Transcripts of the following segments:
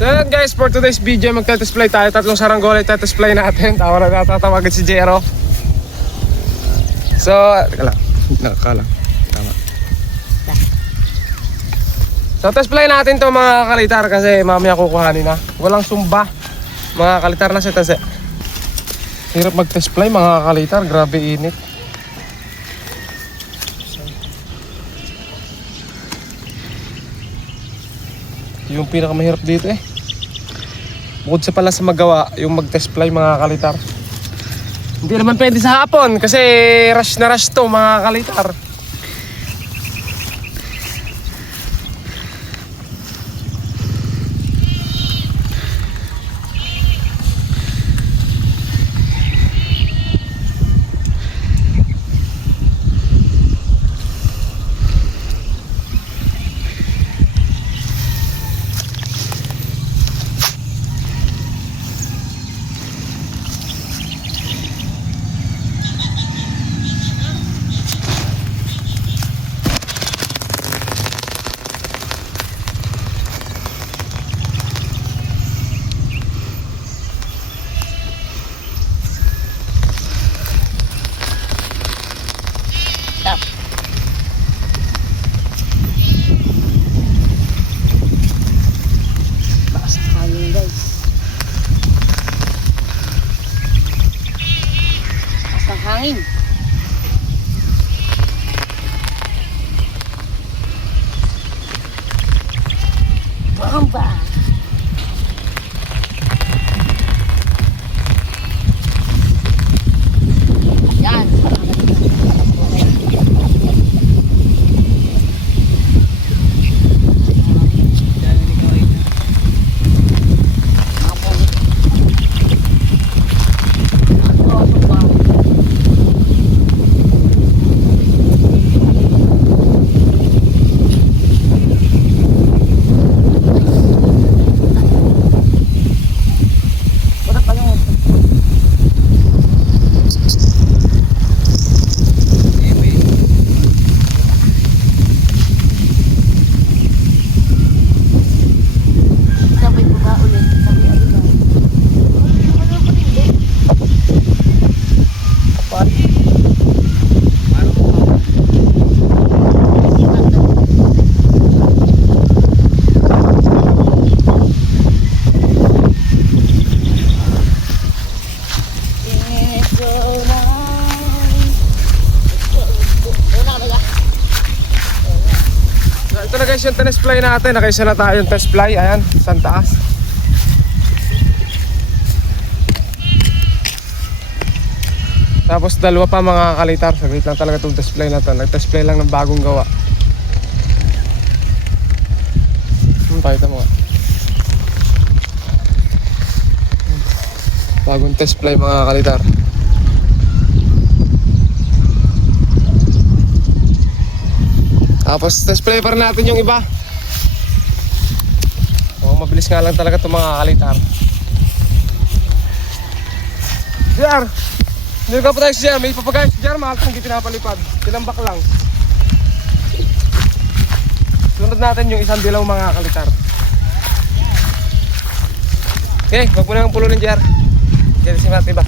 So yun guys, for today's video, magte-display tayo. Tatlong saranggola i-display natin. Tawa na natatawagan si Jero. So, teka lang. Nakakalang. Tama. So, display natin to mga kalitar kasi mamaya kukuhanin na. Walang sumba. Mga kalitar na sitase. Hirap mag-display mga kalitar. Grabe init. Yung pinakamahirap dito eh. Bukod sa pala sa magawa, yung mag-display mga kalitar. Hindi naman pwede sa hapon kasi rush na rush to mga kalitar. Hangin. Bomba. Yan. Ito na guys yung test fly natin. Nakaisa na tayo yung test fly. Ayan, isang taas. Tapos dalawa pa mga kalitar. Saglit lang talaga itong test fly na ito. Nag-test fly lang ng bagong gawa. Pakita mo. Bagong test fly mga kalitar. Tapos test play pa rin natin yung iba. Mabilis nga lang talaga itong mga kalitar. JR! Hindi ka pa tayo si JR. May papagay si JR. Mahal kang hindi pinapalipad. Tinambak lang. Sunod natin yung isang dilaw mga kalitar. Okay, wag mo na ang pulo ng JR. Kaya si Mati ba?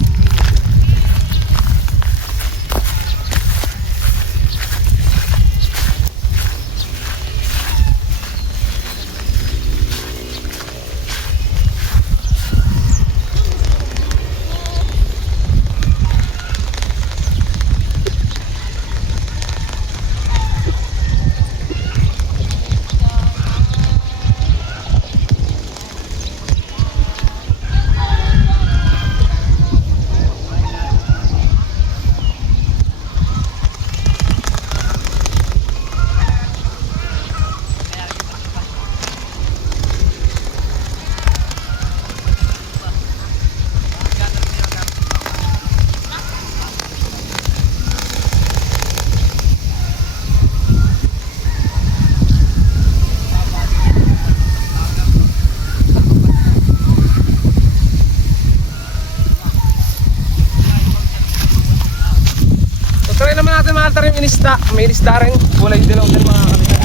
natin yung inisda. May inisda rin. Kulay dilaw din mga kalitan.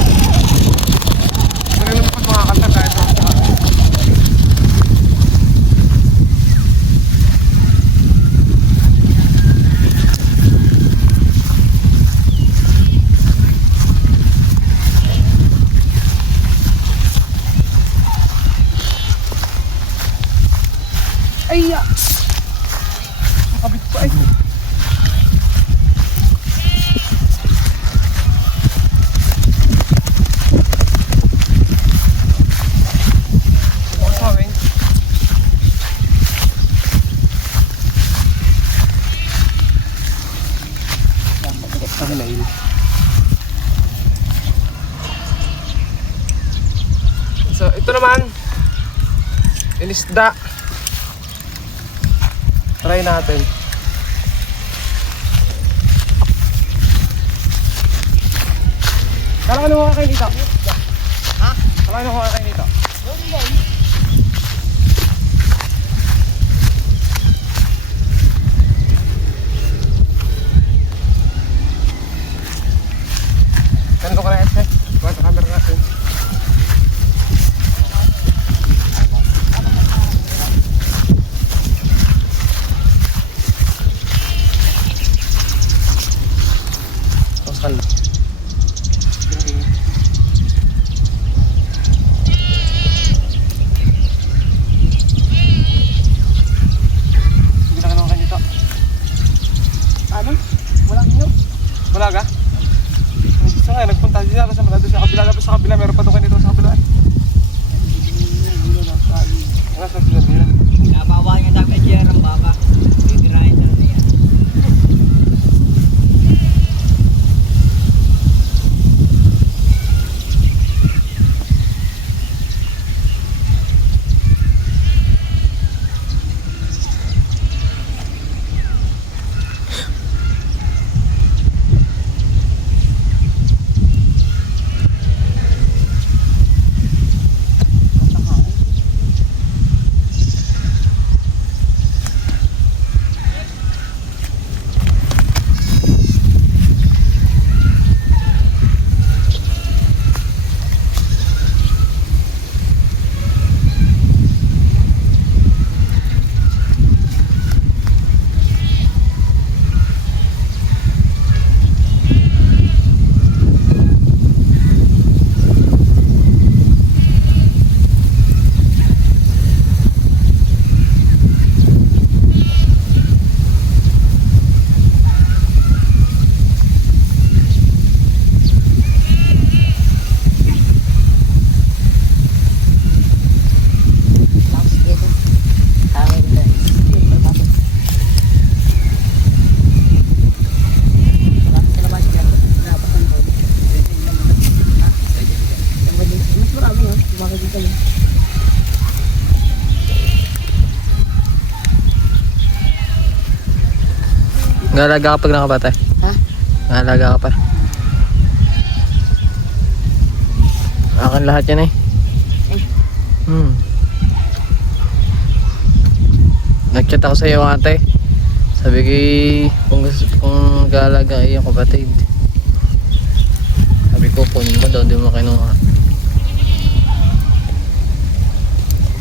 Ganun naman mga kanta kahit So ito naman, inisda. Try natin. Kala ka naman kayo dito? Ha? Kala ka naman kayo dito? Ganito ka na yan, Seth. Kuha sa camera natin. Tapos kan. Hindi na ka naman kanito. Ano? Walang inyo? Wala ka? Gusto nga, nagpunta din ako sa mga doon sa kabila. Tapos sa kabila, meron pa doon kanito sa kabila. Nasa sila nila. Nabawa nga sa medya ng baba. Titirahin na niya. Ngalaga ka pag nakabata? Ha? Ngalaga ka pa? Akin lahat yan eh. Nag-chat ako sa iyo ate. Sabi ko kung galaga ay yung kapatid. Sabi ko kunin mo daw, di mo kinuha.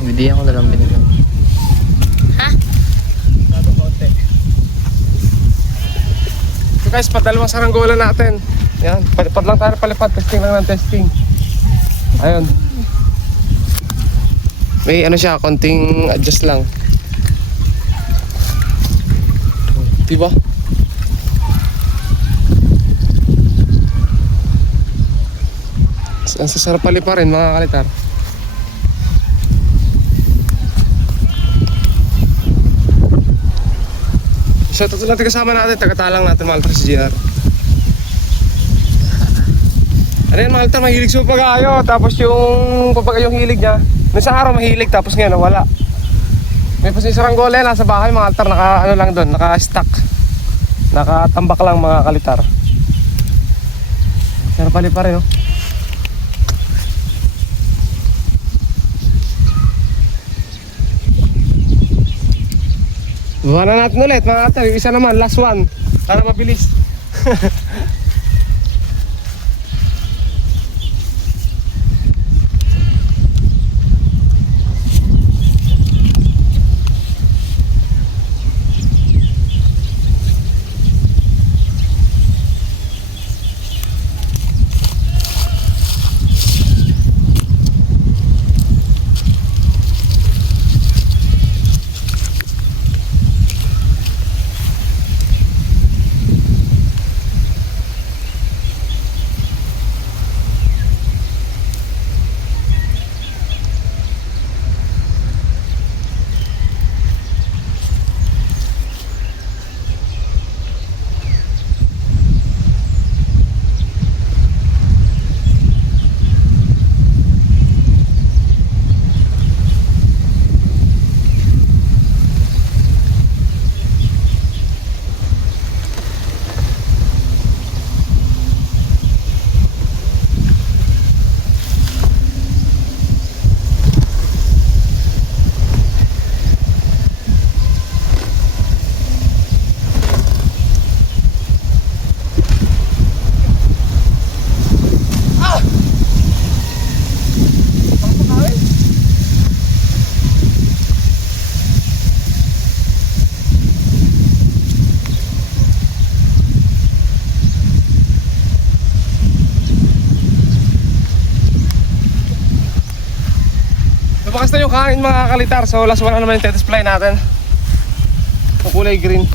Bidiyan ko na lang binigyan. So guys, padalawang saranggola natin. Yan, palipad lang tayo, palipad. Testing lang ng testing. Ayun. May ano siya, konting adjust lang. Diba? Ang sasarap palipa rin mga kalitar. Shoutout natin kasama natin, taga-talang natin mga altar si JR. Ano yan mga altar, mahilig sa pag-aayo. Tapos yung yung hilig niya, nung isang araw mahilig tapos ngayon wala. May pasisaranggola yan, nasa bahay mga altar, naka ano lang doon, naka-stack. Nakatambak lang mga kalitar. Pero pali pa rin oh. Buha na natin ulit mga kalitar, yung isa naman, last one. Para mabilis. Bumakas na yung kain mga kalitar. So last one na naman yung tetes fly natin. Yung kulay green.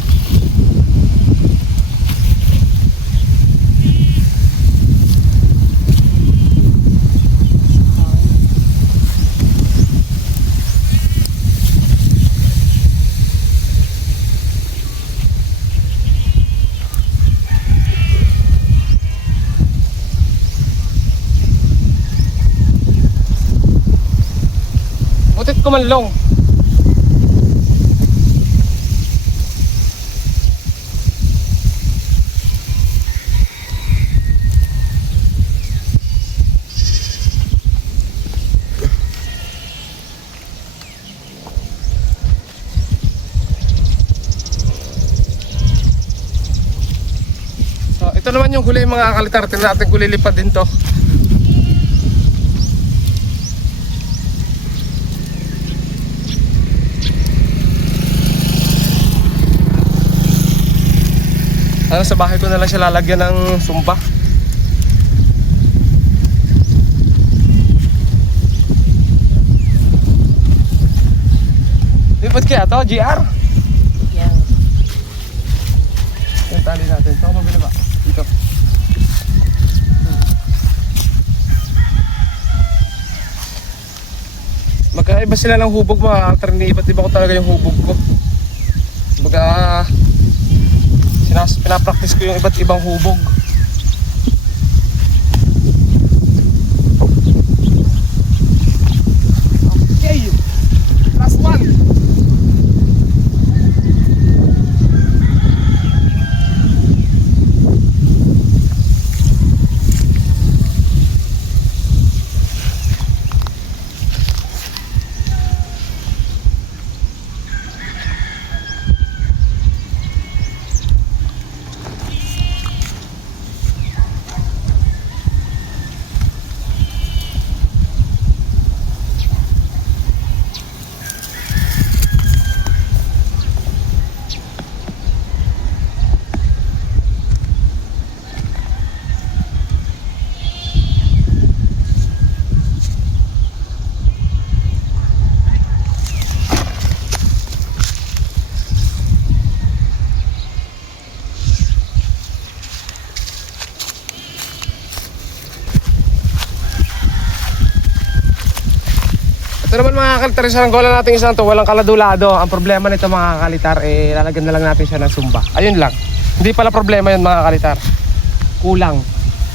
Butit kumalong. So, ito naman yung huli mga kalitar. Tingnan natin kung lilipad din to. Ano, sa bahay ko na lang siya lalagyan ng sumba. Lipat kaya to, GR? Yan. Yung tali natin. Ito, mabili ba? Dito. Magkaiba sila ng hubog mga alternate. Iba't iba ko talaga yung hubog ko. Baga pinapractice ko yung iba't ibang hubog. Okay, last one. Ito naman mga kalitar, sa ranggola natin isang to, walang kaladulado. Ang problema nito mga kalitar, lalagyan na lang natin siya ng sumba. Ayun lang. Hindi pala problema yun mga kalitar. Kulang.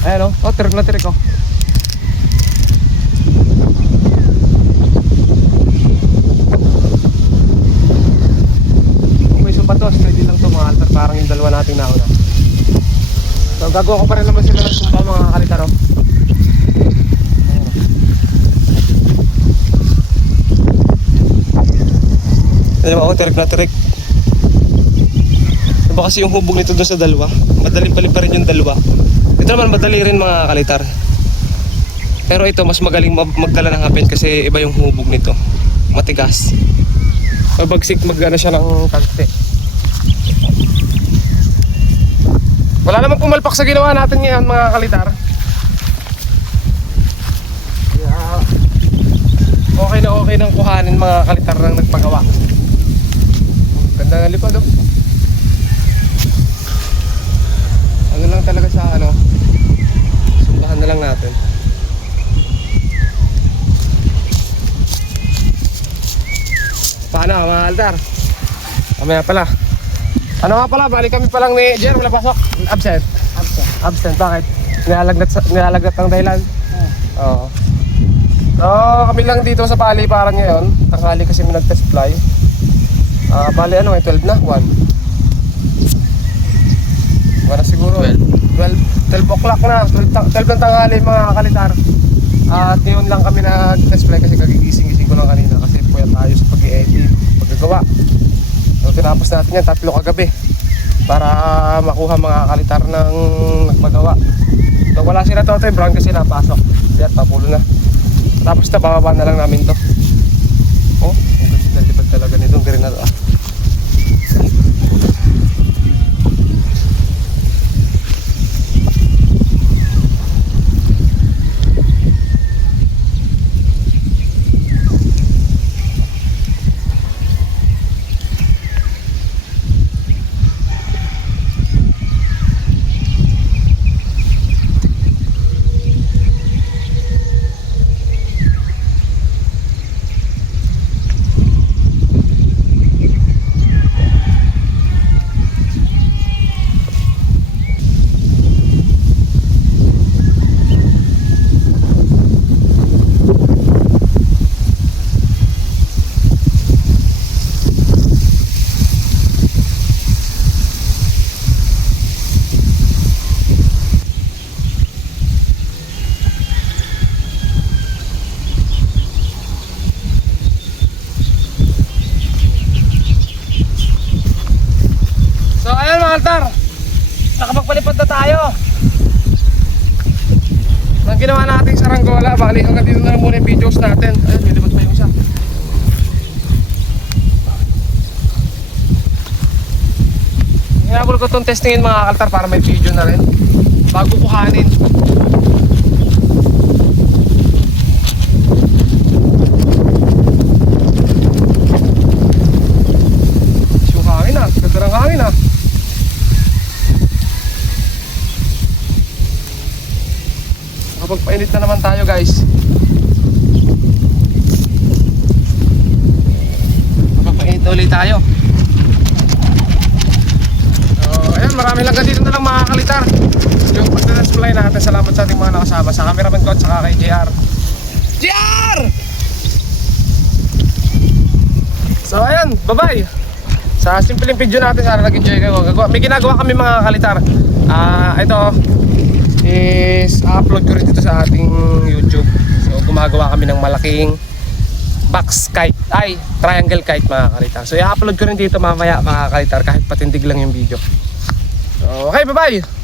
Ayan o, tirik na tirik o. Kung may sumba to, pwede lang to mga kalitar, parang yung dalawa nating nauna. So gagawa ko pa rin naman sila ng sumba mga kalitar o. Alam ako, tirik na tirik. Iba kasi yung hubog nito doon sa dalawa. Madaling palipa rin yung dalawa. Ito naman madali rin mga kalitar. Pero ito mas magaling magdala ng hapin kasi iba yung hubog nito. Matigas. Mabagsik magana siya ng kante. Wala namang pumalpak sa ginawa natin ngayon mga kalitar. Okay na okay nang kuhanin mga kalitar ng nagpagawa. Ganda nga lipad oh. Ano lang talaga sa ano, sumbahan na lang natin. Paano mga altar? Mamaya pala. Ano nga pala, balik kami palang ni Jer, wala pasok. Absent. Absent, bakit? Nilalagnat ng dahilan? Oo. So kami lang dito sa paliparan ngayon. Tanghali kasi may nag-test fly. Bali ano eh, 12 na? 1 na siguro 12 o'clock na, 12 ng tanghali mga kalitar. At ngayon lang kami nag-test fly kasi kagigising-gising ko lang kanina kasi puyat tayo sa pag-i-edit, paggagawa. So tinapos natin yan 3 kagabi para makuha mga kalitar ng nagpagawa. So wala sila Totoy Brown kasi napasok. Diyan, papulo na. Tapos na, bababa na lang namin to. Oh, ang ganda na libad talaga nitong grenada ah. Ang ginawa natin sa Saranggola, bali hanggang dito na lang muna yung videos natin. Ayun, may libot pa yung isa. Hinabol ko itong testingin mga kaltar para may video na rin bago kuhanin. Yung hangin ah, ganda ng hangin ah. Nakapagpainit na naman tayo guys. Nakapagpainit na ulit tayo. Ayan, marami lang dito na lang mga kalitar. Yung pagdadisplay natin, salamat sa ating mga nakasama. Sa cameraman ko at saka kay JR. JR! So ayan, bye-bye. Sa simpleng video natin, sana nag-enjoy kayo. May ginagawa kami mga kalitar. Ito is upload ko rin dito sa ating YouTube. So gumagawa kami ng malaking box kite, ay triangle kite mga kalitar. So i-upload ko rin dito mamaya mga kalitar kahit patindig lang yung video. So, okay, bye-bye!